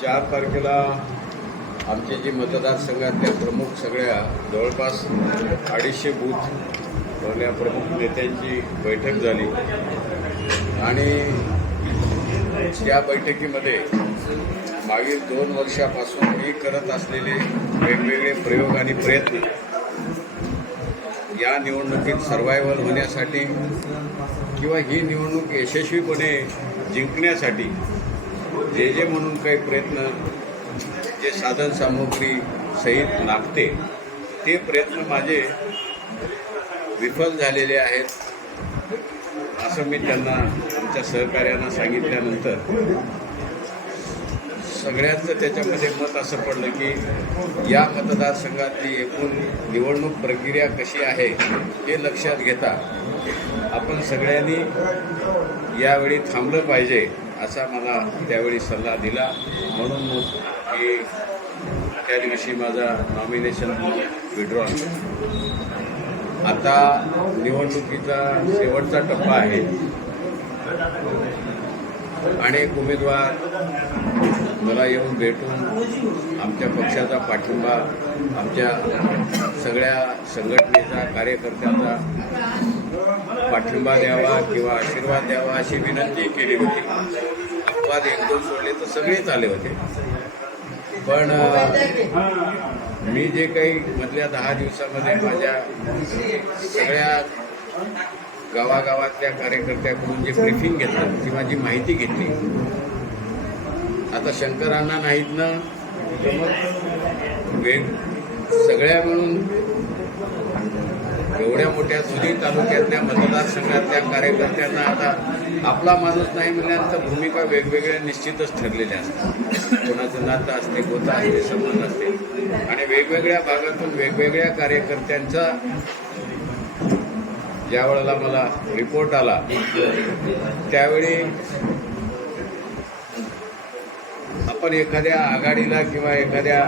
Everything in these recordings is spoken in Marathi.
चार तारखेला आमचे जे मतदारसंघातल्या प्रमुख सगळ्या जवळपास अडीचशे बूथ वरल्या प्रमुख नेत्यांची बैठक झाली. आणि त्या बैठकीमध्ये मागील दोन वर्षापासून मी करत असलेले वेगवेगळे प्रयोग आणि प्रयत्न या निवडणुकीत सर्वायवल होण्यासाठी किंवा ही निवडणूक यशस्वीपणे जिंकण्यासाठी जे जे म्हणून काही प्रयत्न जे साधन सामुग्री सहित लागते ते प्रयत्न माझे विफल झालेले आहेत असं मी त्यांना आमच्या सहकार्यांना सांगितल्यानंतर सगळ्यांचं त्याच्यामध्ये मत असं पडलं की या मतदारसंघातली एकूण निवडणूक प्रक्रिया कशी आहे हे लक्षात घेता आपण सगळ्यांनी यावेळी थांबलं पाहिजे. असा मला त्यावेळी सल्ला दिला. म्हणून मग मी त्या दिवशी माझा नॉमिनेशन विड्रॉ आता निवडणुकीचा शेवटचा टप्पा आहे. अनेक उमेदवार मला येऊन भेटून आमच्या पक्षाचा पाठिंबा आमच्या सगळ्या संघटनेचा कार्यकर्त्यांचा पाठिंबा द्यावा किंवा आशीर्वाद द्यावा अशी विनंती केली होती. अपवाद एक दोन सोडले तर सगळेच आले होते. पण मी जे काही मधल्या दहा दिवसामध्ये माझ्या सगळ्या गावागावातल्या कार्यकर्त्याकडून जे ब्रिफिंग घेतलं ती माझी माहिती घेतली. आता शंकरांना नाहीत ना वेग सगळ्या मिळून एवढ्या मोठ्या सुनी तालुक्यातल्या मतदारसंघातल्या कार्यकर्त्यांना आता आपला माणूस नाही म्हणल्यानंतर भूमिका वेगवेगळ्या निश्चितच ठरलेल्या असतात. कोणाचं नातं असते गोता असते संबंध असते. आणि वेगवेगळ्या भागातून वेगवेगळ्या कार्यकर्त्यांचा ज्या वेळेला मला रिपोर्ट आला त्यावेळी आपण एखाद्या आघाडीला किंवा एखाद्या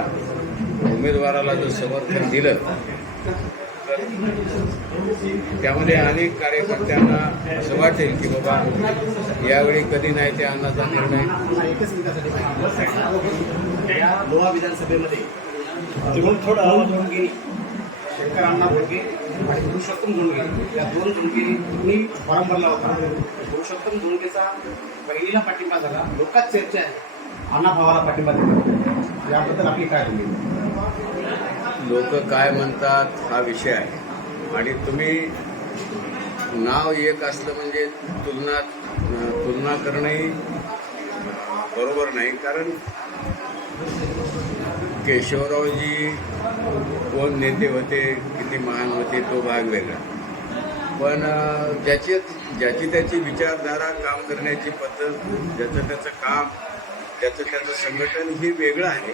उमेदवाराला जर समर्थन दिलं तर त्यामध्ये अनेक कार्यकर्त्यांना असं वाटेल की बाबा यावेळी कधी नाही त्या अन्नाचा निर्णय. शंकर अण्णा बोडके आणि पुरुषोत्तम धोंडगे या दोन धोंडगे फॉर्म भरला होता. पुरुषोत्तम धोंडगेचा पहिलीला पाठिंबा झाला. लोकात चर्चा आहे. अण्णा भावाला पाठिंबा दिला. याबद्दल आपली काय तुम्ही लोक काय म्हणतात हा विषय आहे. आणि तुम्ही नाव एक असलं म्हणजे तुलना तुलना करणंही बरोबर नाही. कारण केशवरावजी कोण नेते होते किती महान होते तो भाग वेगळा. पण ज्याची ज्याची त्याची विचारधारा काम करण्याची पद्धत ज्याचं त्याचं काम ज्याचं त्याचं संघटन हे वेगळं आहे.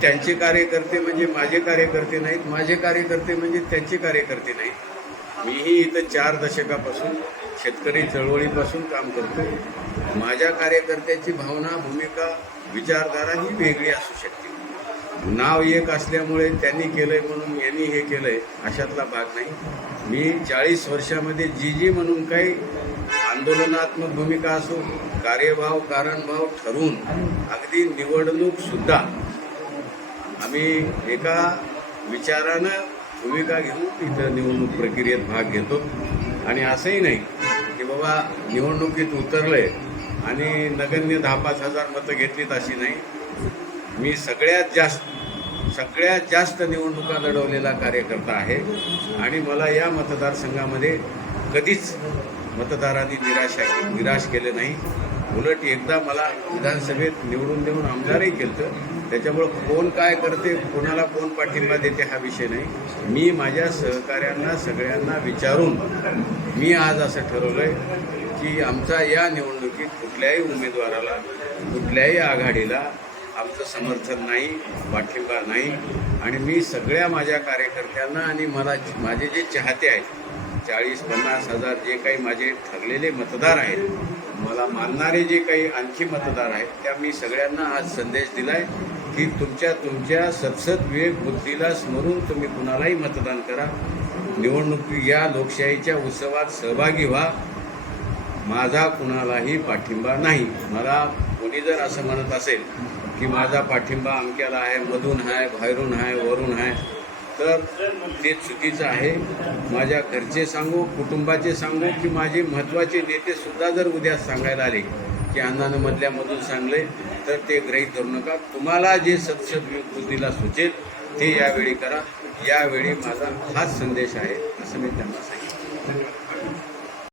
त्यांचे कार्यकर्ते म्हणजे माझे कार्यकर्ते नाहीत माझे कार्यकर्ते म्हणजे त्यांचे कार्यकर्ते नाहीत. मीही इथं चार दशकापासून शेतकरी चळवळीपासून काम करतो माझ्या कार्यकर्त्याची भावना भूमिका विचारधारा ही वेगळी असू शकते. नाव एक असल्यामुळे त्यांनी केलंय म्हणून यांनी हे केलंय अशातला भाग नाही. मी चाळीस वर्षामध्ये जी जी म्हणून काही आंदोलनात्मक भूमिका असो कार्यभाव कारणभाव ठरवून अगदी निवडणूक सुद्धा आम्ही एका विचारानं भूमिका घेऊन इथं निवडणूक प्रक्रियेत भाग घेतो. आणि असंही नाही की बाबा निवडणुकीत उतरलंय आणि नगण्य दहा पाच हजार मतं घेतलीत अशी नाही. मी सगळ्यात जास्त सगळ्यात जास्त निवडणुका लढवलेला कार्यकर्ता आहे. आणि मला या मतदारसंघामध्ये कधीच मतदारांनी निराशा निराश केले नाही. उलट एकदा मला विधानसभेत निवडून देऊन आमदारही केलं त्याच्यामुळं कोण काय करते कोणाला कोण पाठिंबा देते हा विषय नाही. मी माझ्या सहकाऱ्यांना सगळ्यांना विचारून मी आज असं ठरवलं आहे की आमचा या निवडणुकीत कुठल्याही उमेदवाराला कुठल्याही आघाडीला आमचं समर्थन नाही पाठिंबा नाही. आणि मी सगळ्या माझ्या कार्यकर्त्यांना आणि मला माझे जे चाहते आहेत चाळीस पन्नास हजार जे काही माझे ठरलेले मतदार आहेत मला मानणारे जे काही आणखी मतदार आहेत त्या मी सगळ्यांना आज संदेश दिलाय की तुमच्या तुमच्या सतसत विवेक बुद्धीला स्मरून तुम्ही कुणालाही मतदान करा. निवडणुकी या लोकशाहीच्या उत्सवात सहभागी व्हा. माझा कुणालाही पाठिंबा नाही. मला कोणी जर असं म्हणत असेल की माझा पाठिंबा अमक्याला आहे मधून आहे बाहेरून आहे वरून आहे तर ते चुकीचं आहे. माझ्या घरचे सांगू कुटुंबाचे सांगू की माझे महत्त्वाचे नेतेसुद्धा जर उद्या सांगायला आले की अण्णानं मधल्यामधून सांगले तर ते गृहीत धरू नका. तुम्हाला जे सत्सद सुचेल ते यावेळी करा. यावेळी माझा हाच संदेश आहे असं मी त्यांना सांगितलं धन्यवाद.